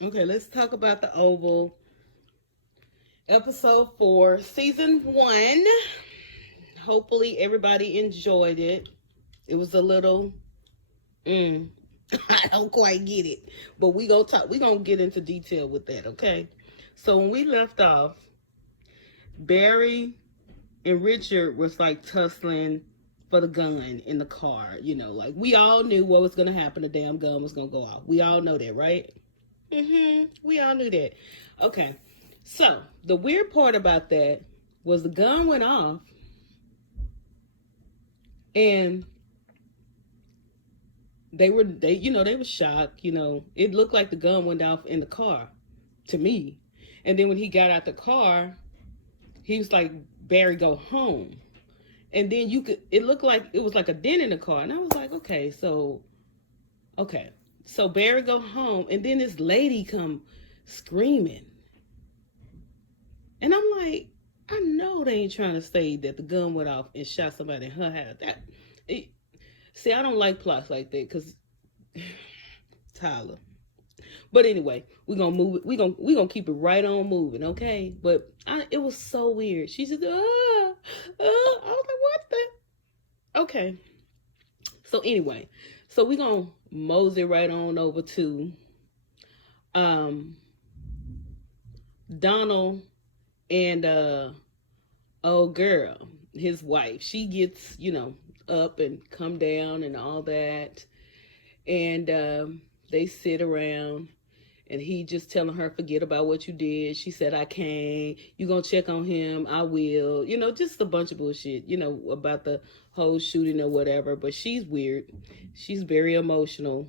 Okay, let's talk about the Oval. Episode 4, Season 1. Hopefully, everybody enjoyed it. It was a little. Mm, I don't quite get it, but we gonna talk. We gonna get into detail with that. Okay. So when we left off, Barry and Richard was like tussling for the gun in the car. Like we all knew what was gonna happen. The damn gun was gonna go off. We all know that, right? We all knew that. Okay. So the weird part about that was the gun went off, and they were shocked. It looked like the gun went off in the car to me. And then when he got out the car, he was like, Barry, go home. And then it looked like it was like a dent in the car. And I was like, okay. So Barry go home. And then this lady come screaming. And I'm like, I know they ain't trying to say that the gun went off and shot somebody in her house. See, I don't like plots like that because Tyler. But anyway, we're gonna move it. We gonna keep it right on moving, okay? But it was so weird. She said, I was like, what the? Okay. So anyway, so we're gonna mosey right on over to um Donald and old girl, his wife. She gets, up and come down and all that. And they sit around and he just telling her, forget about what you did. She said, I can't. You gonna check on him? I will. Just a bunch of bullshit, about the whole shooting or whatever. But she's weird. She's very emotional.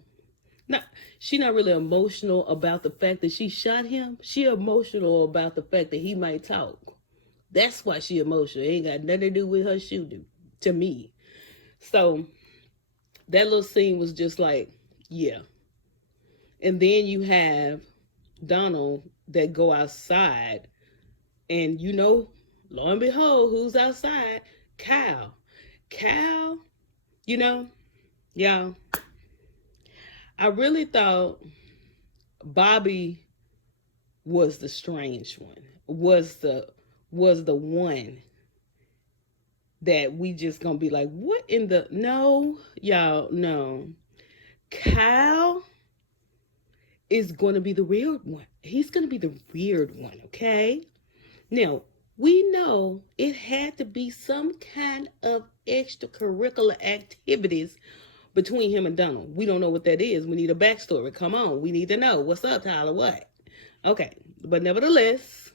Not, she's not really emotional about the fact that she shot him. She emotional about the fact that he might talk. That's why she emotional. It ain't got nothing to do with her shooting, to me. So that little scene was just like, yeah. And then you have Donald that go outside, and lo and behold, who's outside? Kyle. Kyle, you know, y'all. I really thought Bobby was the strange one. Was the one that we just gonna be like, what in the no, y'all, no. Kyle is gonna be the weird one. He's gonna be the weird one, okay? Now, we know it had to be some kind of extracurricular activities between him and Donald. We don't know what that is. We need a backstory. Come on, we need to know. What's up, Tyler? What? Okay, but nevertheless,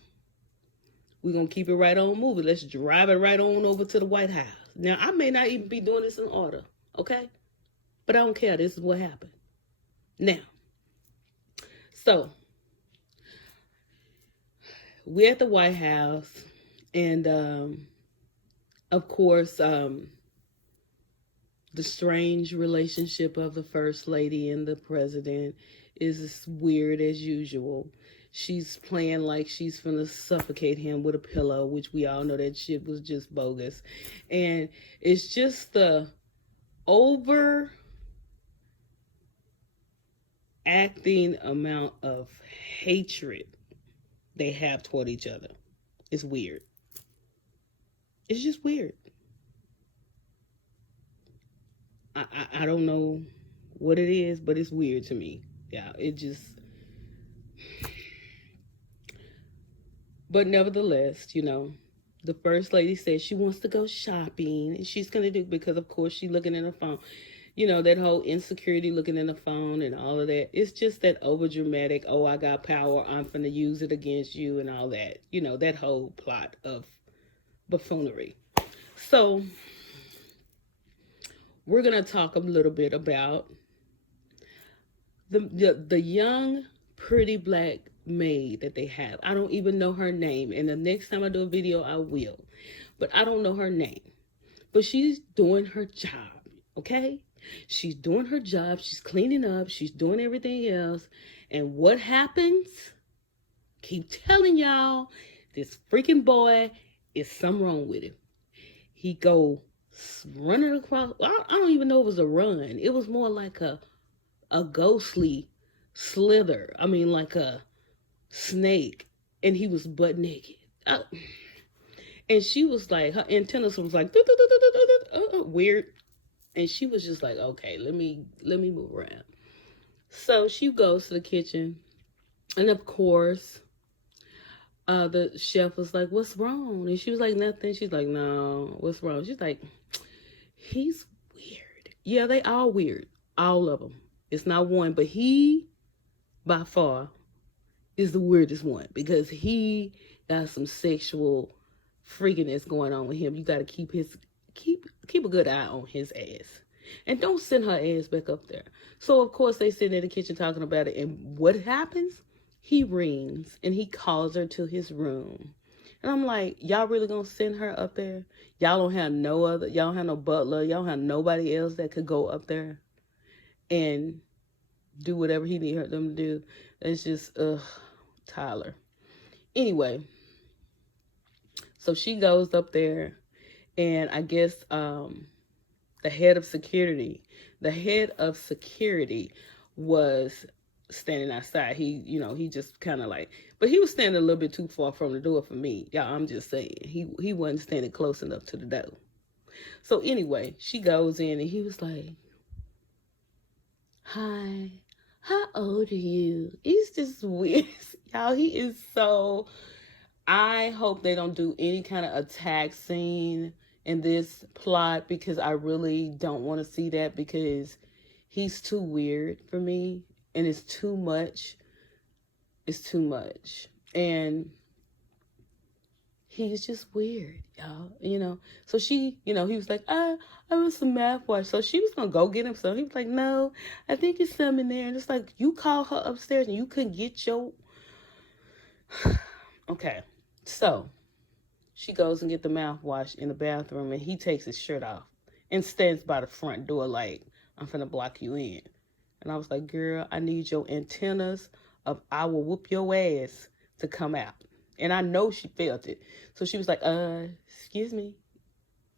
we're going to keep it right on moving. Let's drive it right on over to the White House. Now, I may not even be doing this in order, okay? But I don't care. This is what happened. Now, so we're at the White House, and of course, the strange relationship of the First Lady and the President is as weird as usual. She's playing like she's gonna suffocate him with a pillow, which we all know that shit was just bogus. And it's just the over acting amount of hatred they have toward each other. It's weird. It's just weird. I don't know what it is, but it's weird to me. Yeah, it just. But nevertheless, the first lady says she wants to go shopping, and she's gonna do, because of course she's looking in her phone. That whole insecurity looking in the phone and all of that. It's just that over dramatic, oh, I got power, I'm finna use it against you and all that. That whole plot of buffoonery. So we're gonna talk a little bit about the young pretty black maid that they have. I don't even know her name, and the next time I do a video I will, but I don't know her name. But she's doing her job, okay? She's doing her job. She's cleaning up. She's doing everything else. And what happens? Keep telling y'all, this freaking boy is something wrong with him. He go running across. I don't even know if it was a run. It was more like a ghostly slither. I mean, like a snake. And he was butt naked. And she was like, her antennas was like, weird. And she was just like, okay, let me move around. So she goes to the kitchen. And of course, the chef was like, what's wrong? And she was like, nothing. She's like, no, what's wrong? She's like, he's weird. Yeah, they all weird. All of them. It's not one, but he, by far, is the weirdest one because he got some sexual freakiness going on with him. You got to keep a good eye on his ass. And don't send her ass back up there. So, of course, they sit in the kitchen talking about it. And what happens? He rings and he calls her to his room. And I'm like, y'all really gonna send her up there? Y'all don't have y'all don't have no butler. Y'all don't have nobody else that could go up there and do whatever he need them to do. It's just, Tyler. Anyway, so she goes up there, and I guess the head of security was standing outside. He just kind of like, but he was standing a little bit too far from the door for me. Y'all, I'm just saying, he wasn't standing close enough to the door. So anyway, she goes in, and he was like, hi, how old are you? He's just weird. Y'all, he is so... I hope they don't do any kind of attack scene in this plot because I really don't want to see that because he's too weird for me and it's too much. It's too much. And he's just weird, y'all, So she, he was like, I was some mouthwash. So she was going to go get him. So he was like, no, I think it's some in there. And it's like, you called her upstairs and you couldn't get your... Okay. So she goes and get the mouthwash in the bathroom and he takes his shirt off and stands by the front door like, I'm finna block you in. And I was like, girl, I need your antennas of I will whoop your ass to come out. And I know she felt it. So she was like, excuse me.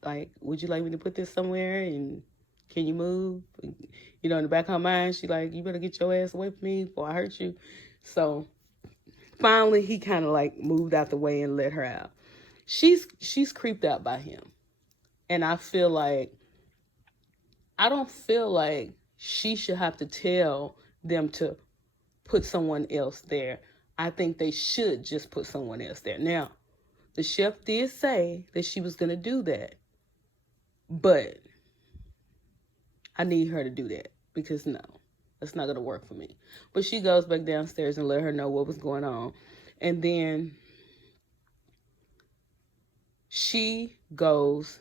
Like, would you like me to put this somewhere? And can you move? In the back of her mind, she like, you better get your ass away from me before I hurt you. So finally, he kind of like moved out the way and let her out. She's creeped out by him. And I don't feel like she should have to tell them to put someone else there. I think they should just put someone else there. Now, the chef did say that she was going to do that. But I need her to do that because no, that's not going to work for me. But she goes back downstairs and let her know what was going on. And then she goes,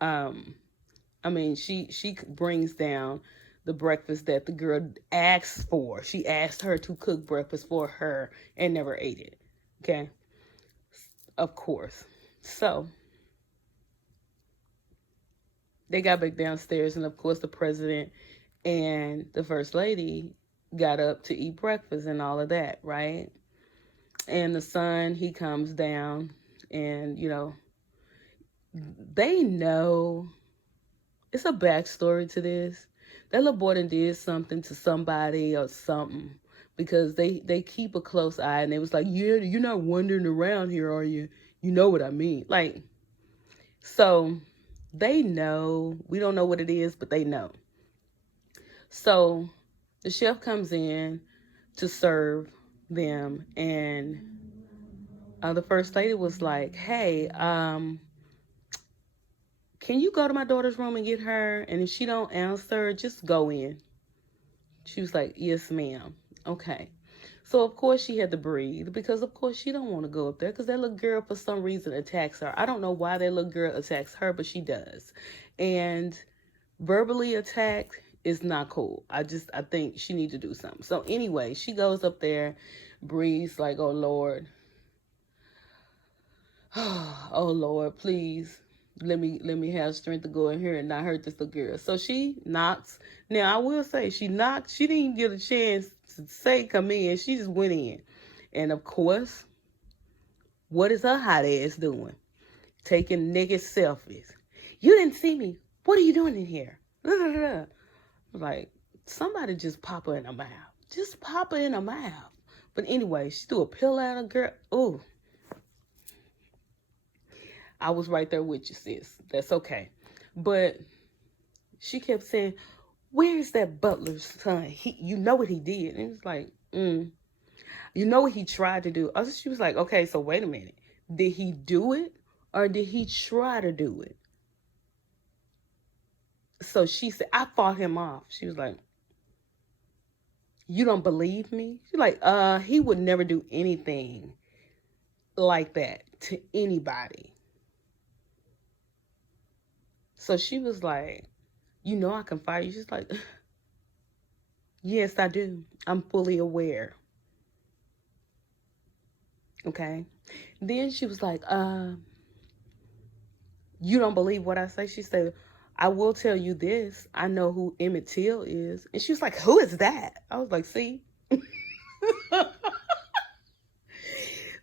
she brings down the breakfast that the girl asked for. She asked her to cook breakfast for her and never ate it. Okay? Of course. So they got back downstairs, and of course the president and the first lady got up to eat breakfast and all of that, right? And the son, he comes down, and they know it's a backstory to this. That little boy done did something to somebody or something because they keep a close eye, and they was like, yeah, you're not wandering around here, are you? You know what I mean? Like, so they know. We don't know what it is, but they know. So the chef comes in to serve them, and the first lady was like, hey, can you go to my daughter's room and get her? And if she don't answer, just go in. She was like, yes, ma'am. Okay. So, of course, she had to breathe because, of course, she don't want to go up there because that little girl, for some reason, attacks her. I don't know why that little girl attacks her, but she does. And verbally attacked is not cool. I think she needs to do something. So, anyway, she goes up there, breathes like, oh, Lord. Oh, Lord, please. Let me have strength to go in here and not hurt this little girl. So she knocks. Now, I will say, she knocked. She didn't get a chance to say come in. She just went in. And, of course, what is her hot ass doing? Taking naked selfies. You didn't see me. What are you doing in here? Like, somebody just pop her in the mouth. just pop her in her mouth. But anyway, she threw a pill at a girl. Oh, I was right there with you, sis. That's okay. But she kept saying, where's that butler's son? You know what he did. And it's like, you know what he tried to do. She was like, okay, so wait a minute. Did he do it or did he try to do it? So she said, I fought him off. She was like, you don't believe me? She's like, he would never do anything like that to anybody. So she was like, you know I can fire you. She's like, yes, I do. I'm fully aware. Okay. Then she was like, you don't believe what I say? She said, I will tell you this. I know who Emmett Till is. And she was like, who is that? I was like, see?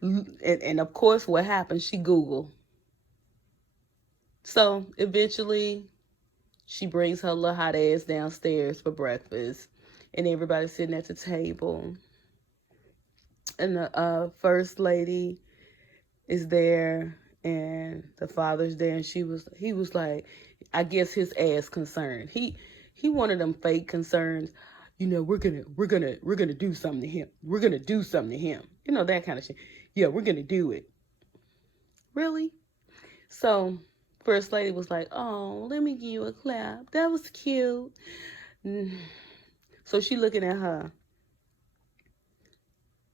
and of course, what happened? She Googled. So eventually, she brings her little hot ass downstairs for breakfast. And everybody's sitting at the table. And the first lady is there. And the father's there. And he was like, I guess his ass concerned. He one of them fake concerns. You know, we're gonna do something to him. We're gonna do something to him. You know, that kind of shit. Yeah, we're gonna do it. Really? So first lady was like, oh, let me give you a clap. That was cute. So she looking at her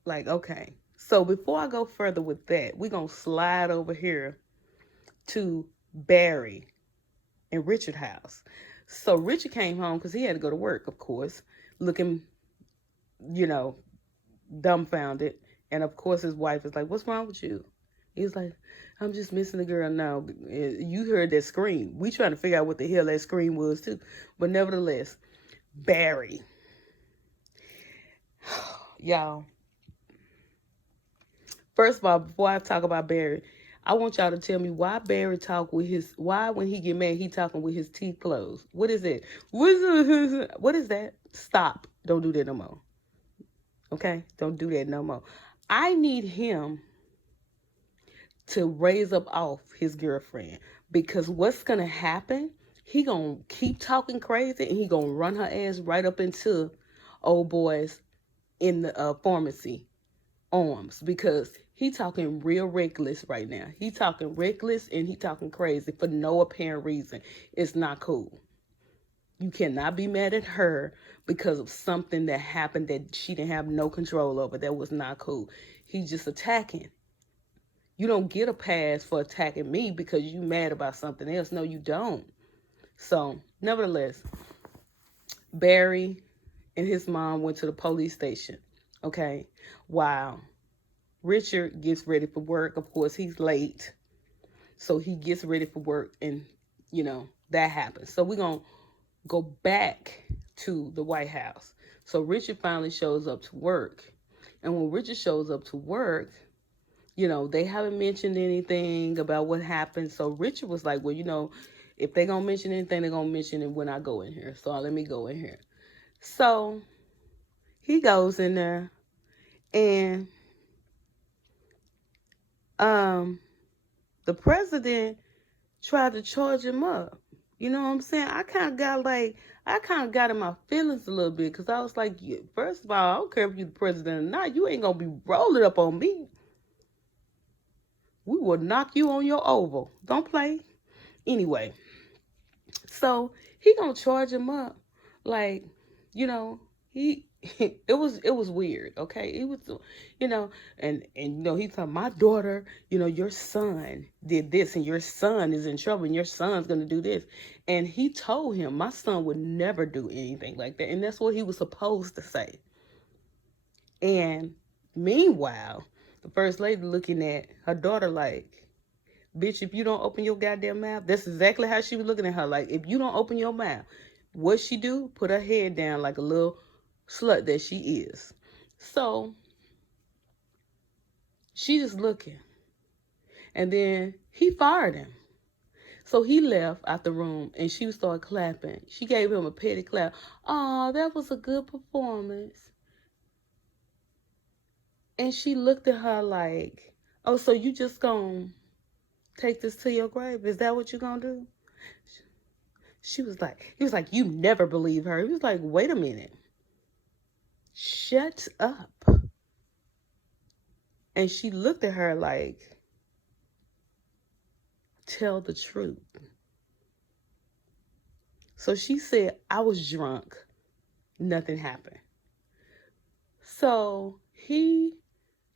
like, okay. So before I go further with that, we're going to slide over here to Barry and Richard house. So Richard came home because he had to go to work, of course, looking, you know, dumbfounded. And of course his wife is like, what's wrong with you? He's like, I'm just missing the girl. No, you heard that scream. We trying to figure out what the hell that scream was too. But nevertheless, Barry. Y'all. First of all, before I talk about Barry, I want y'all to tell me why Barry why when he get mad, he talking with his teeth closed. What is it? What is that? Stop. Don't do that no more. Okay? Don't do that no more. I need him to raise up off his girlfriend because what's going to happen, he going to keep talking crazy and he going to run her ass right up into old boys in the pharmacy arms because he talking real reckless right now. He talking reckless and he talking crazy for no apparent reason. It's not cool. You cannot be mad at her because of something that happened that she didn't have no control over. That was not cool. He's just attacking. You don't get a pass for attacking me because you mad about something else. No, you don't. So, nevertheless, Barry and his mom went to the police station. Okay. Wow. Richard gets ready for work. Of course, he's late. So he gets ready for work and, you know, that happens. So we're going to go back to the White House. So Richard finally shows up to work. And when Richard shows up to work, you know, they haven't mentioned anything about what happened. So Richard was like, well, you know, if they're going to mention anything, they're going to mention it when I go in here. So let me go in here. So he goes in there and the president tried to charge him up. You know what I'm saying? I kind of got in my feelings a little bit because I was like, first of all, I don't care if you're the president or not. You ain't going to be rolling up on me. We will knock you on your oval. Don't play. Anyway, so he going to charge him up. Like, you know, it was weird, okay? It was, you know, and you know, he thought my daughter, you know, your son did this and your son is in trouble and your son's gonna do this. And he told him my son would never do anything like that. And that's what he was supposed to say. And meanwhile, the first lady looking at her daughter like, bitch, if you don't open your goddamn mouth, that's exactly how she was looking at her. Like, if you don't open your mouth, what she do? Put her head down like a little slut that she is. So she just looking. And then he fired him. So he left out the room and she started clapping. She gave him a petty clap. Oh, that was a good performance. And she looked at her like, oh, so you just gonna take this to your grave? Is that what you gonna do? He was like, you never believe her. He was like, wait a minute. Shut up. And she looked at her like, tell the truth. So she said, I was drunk. Nothing happened. So he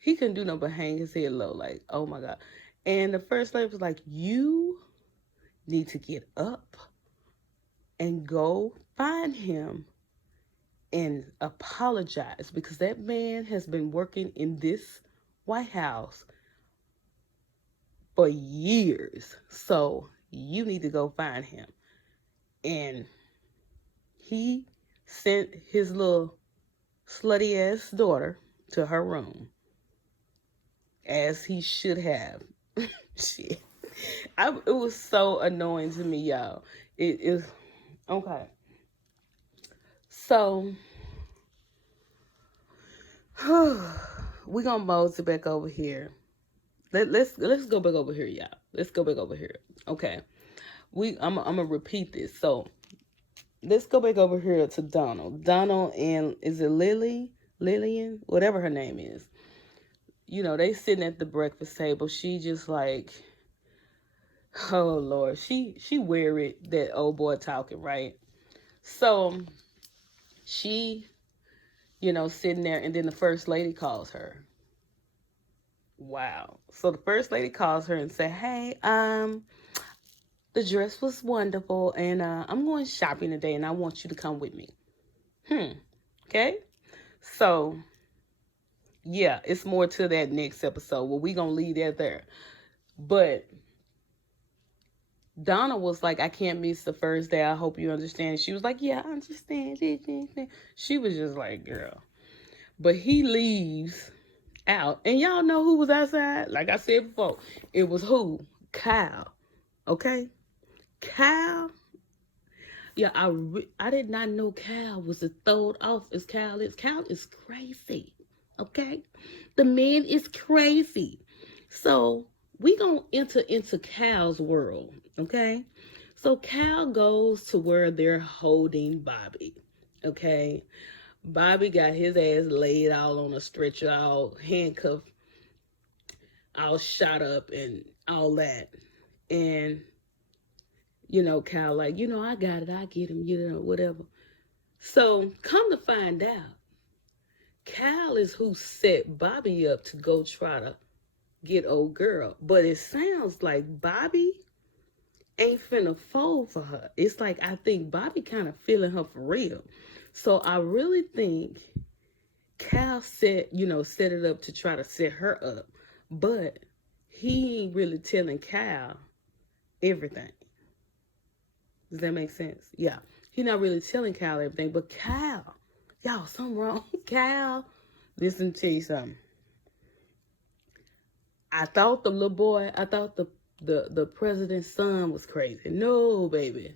couldn't do no but hang his head low, like, oh my God. And the first lady was like, you need to get up and go find him and apologize, because that man has been working in this White House for years. So you need to go find him. And he sent his little slutty ass daughter to her room, as he should have. Shit. It was so annoying to me, y'all. It is okay. So we're gonna mosey back over here. Let's go back over here, y'all. Let's go back over here. Okay. I'm gonna repeat this. So let's go back over here to Donald. Donald and is it Lillian? Whatever her name is. You know, they sitting at the breakfast table. She just like, oh Lord, she weary that old boy talking, right? So she, you know, sitting there, and then the first lady calls her. Wow. So the first lady calls her and say, hey, the dress was wonderful, and I'm going shopping today, and I want you to come with me. Okay. So yeah, it's more to that next episode. Well, we gonna leave that there. But Donna was like, I can't miss the first day. I hope you understand. She was like, yeah, I understand. She was just like, girl. But he leaves out. And y'all know who was outside? Like I said before, it was who? Kyle. Okay? Kyle. Yeah, I did not know Kyle was as throwed off as Kyle is. Kyle is crazy. Okay? The man is crazy. So we gonna enter into Cal's world, okay? So Cal goes to where they're holding Bobby, okay? Bobby got his ass laid all on a stretcher, all handcuffed, all shot up and all that. And, you know, Cal like, you know, I got it, I get him, you know, whatever. So come to find out, Cal is who set Bobby up to go try to get old girl. But it sounds like Bobby ain't finna fold for her. It's like, I think Bobby kind of feeling her for real. So I really think Cal set it up to try to set her up. But he ain't really telling Cal everything. Does that make sense? Yeah. He not really telling Cal everything. But Cal, y'all, something wrong. Cal, listen to you something. I thought the little boy, the president's son was crazy. No, baby.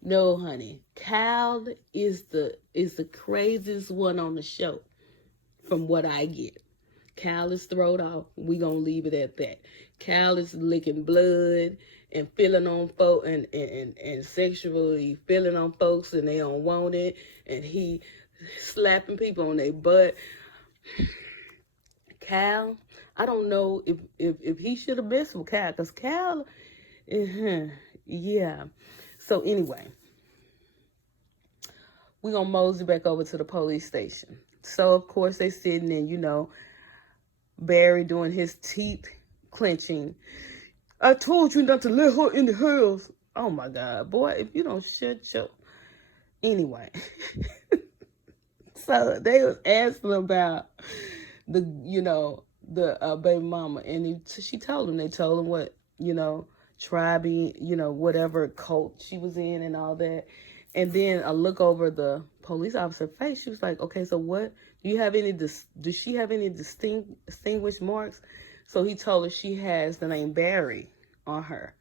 No, honey. Cal is the craziest one on the show, from what I get. Cal is thrown off. We gonna leave it at that. Cal is licking blood and feeling on folk and sexually feeling on folks, and they don't want it. And he slapping people on their butt. Cal, I don't know if he should have messed with Cal, because Cal, yeah. So anyway, we're going to mosey back over to the police station. So, of course, they sitting in, you know, Barry doing his teeth clenching. I told you not to let her in the house. Oh, my God. Boy, if you don't shut your... Anyway. So, they was asking about the baby mama, and she told him. They told him what, tribe, whatever cult she was in and all that. And then a look over the police officer's face. She was like, okay, so what, does she have any distinguished marks? So he told her she has the name Barry on her.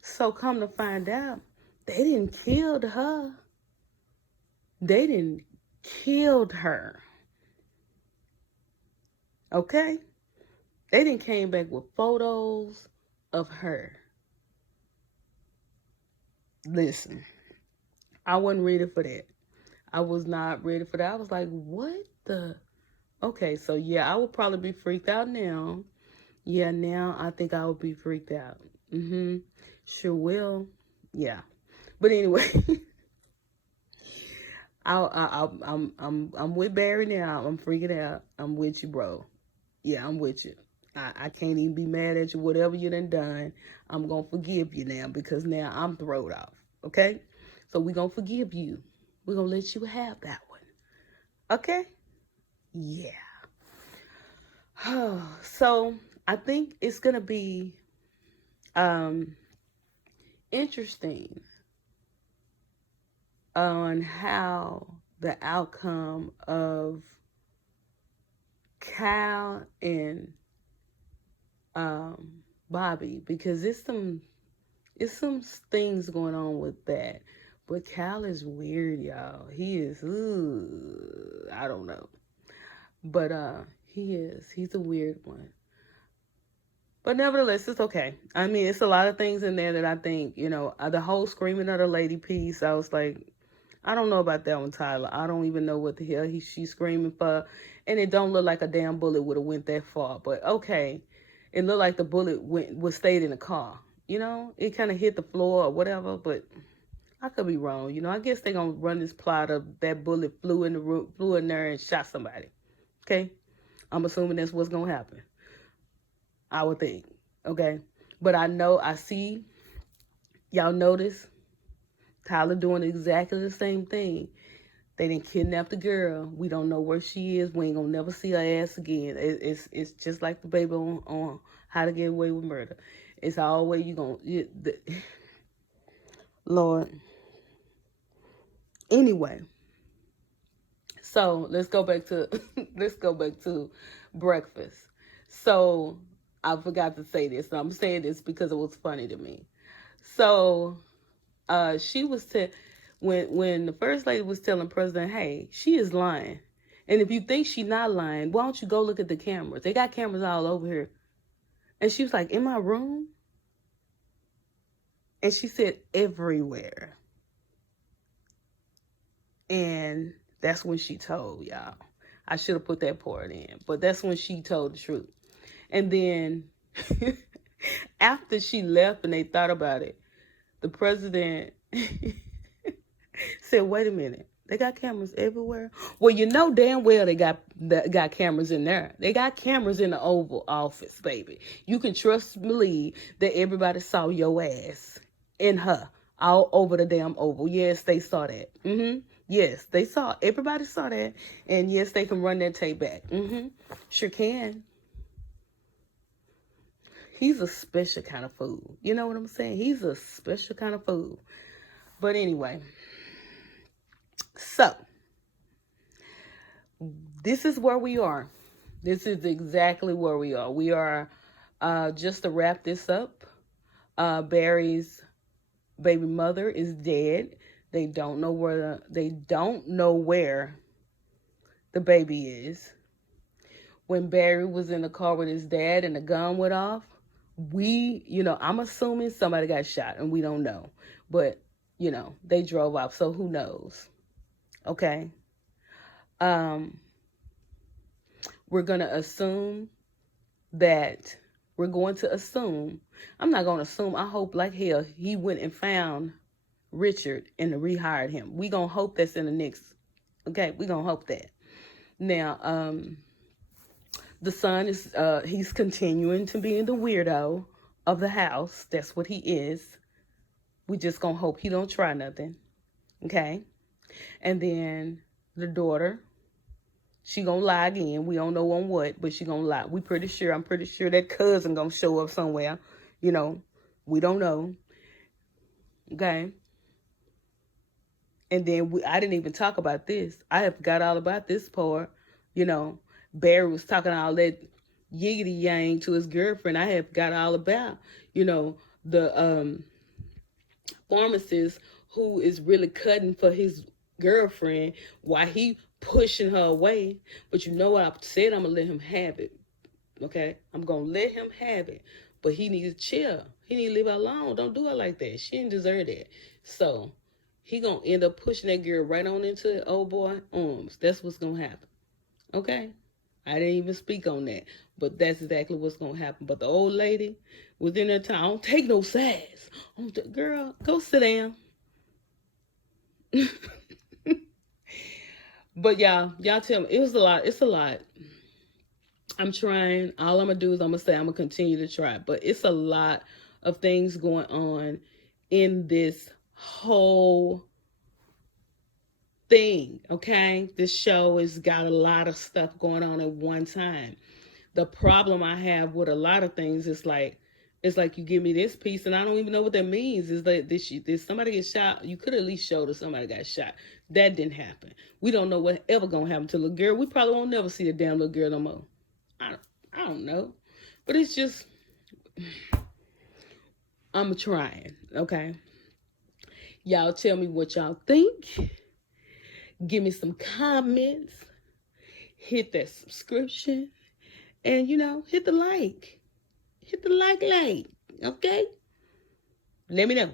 So come to find out, they didn't kill her. They didn't killed her. Okay? They didn't came back with photos of her. Listen, I wasn't ready for that. I was not ready for that. I was like, what the? Okay, so yeah, I would probably be freaked out now. Yeah, now I think I would be freaked out. Sure will. Yeah. But anyway, I'm with Barry now. I'm freaking out. I'm with you, bro. Yeah, I'm with you. I can't even be mad at you. Whatever you done, I'm gonna forgive you now because now I'm thrown off. Okay, so we gonna forgive you. We're gonna let you have that one. Okay. Yeah. So I think it's gonna be um interesting on how the outcome of Cal and Bobby, because it's some things going on with that. But Cal is weird, y'all. He is, I don't know. But he is. He's a weird one. But nevertheless, it's okay. I mean, it's a lot of things in there that I think, the whole screaming of the lady piece, I was like, I don't know about that one, Tyler. I don't even know what the hell she's screaming for. And it don't look like a damn bullet would have went that far. But okay, it looked like the bullet stayed in the car. It kind of hit the floor or whatever, but I could be wrong. I guess they're going to run this plot of that bullet flew in the room, flew in there and shot somebody. Okay? I'm assuming that's what's going to happen. I would think. Okay? But I see, y'all notice Tyler doing exactly the same thing. They didn't kidnap the girl. We don't know where she is. We ain't gonna never see her ass again. It's just like the baby on How to Get Away with Murder. It's always Lord. Anyway, so let's go back to breakfast. So I forgot to say this. And I'm saying this because it was funny to me. So she was when the first lady was telling President, hey, she is lying. And if you think she's not lying, why don't you go look at the cameras? They got cameras all over here. And she was like, in my room? And she said, everywhere. And that's when she told y'all. I should have put that part in. But that's when she told the truth. And then after she left and they thought about it, the president said, wait a minute. They got cameras everywhere. Well, damn well they got cameras in there. They got cameras in the Oval Office, baby. You can trust believe that everybody saw your ass in her all over the damn Oval. Yes, they saw that. Yes, they saw. Everybody saw that. And yes, they can run that tape back. Sure can. He's a special kind of fool. You know what I'm saying? He's a special kind of fool. But anyway. So, this is where we are. This is exactly where we are. We are, just to wrap this up, Barry's baby mother is dead. They don't know where the baby is. When Barry was in the car with his dad and the gun went off, I'm assuming somebody got shot and we don't know. But, they drove off, so who knows? Okay. We're going to assume I'm not going to assume, I hope like hell he went and found Richard and rehired him. We going to hope that's in the next, okay? We going to hope that. Now, the son is, he's continuing to be the weirdo of the house. That's what he is. We just going to hope he don't try nothing, okay? And then the daughter, she gonna lie again. We don't know on what, but she gonna lie. I'm pretty sure that cousin gonna show up somewhere. We don't know. Okay. And then I didn't even talk about this. I have forgot all about this part. Barry was talking all that yiggity yang to his girlfriend. I have forgot all about, the pharmacist who is really cutting for his girlfriend while he pushing her away. But you know what? I said I'm going to let him have it. Okay? I'm going to let him have it. But he needs to chill. He need to leave her alone. Don't do her like that. She didn't deserve that. So he going to end up pushing that girl right on into the old boy arms. That's what's going to happen. Okay? I didn't even speak on that. But that's exactly what's going to happen. But the old lady was in her time. I don't take no sides. Girl, go sit down. But y'all tell me. It was a lot. It's a lot. I'm trying. All I'm going to do is I'm going to say I'm going to continue to try. But it's a lot of things going on in this whole thing, okay? This show has got a lot of stuff going on at one time. The problem I have with a lot of things is like, it's like you give me this piece and I don't even know what that means. Is that did somebody get shot? You could at least show that somebody got shot. That didn't happen. We don't know what ever gonna happen to the little girl. We probably won't never see the damn little girl no more. I don't know. But it's just, I'm trying, okay? Y'all tell me what y'all think. Give me some comments. Hit that subscription. And, hit the like. Hit the like. Okay? Let me know.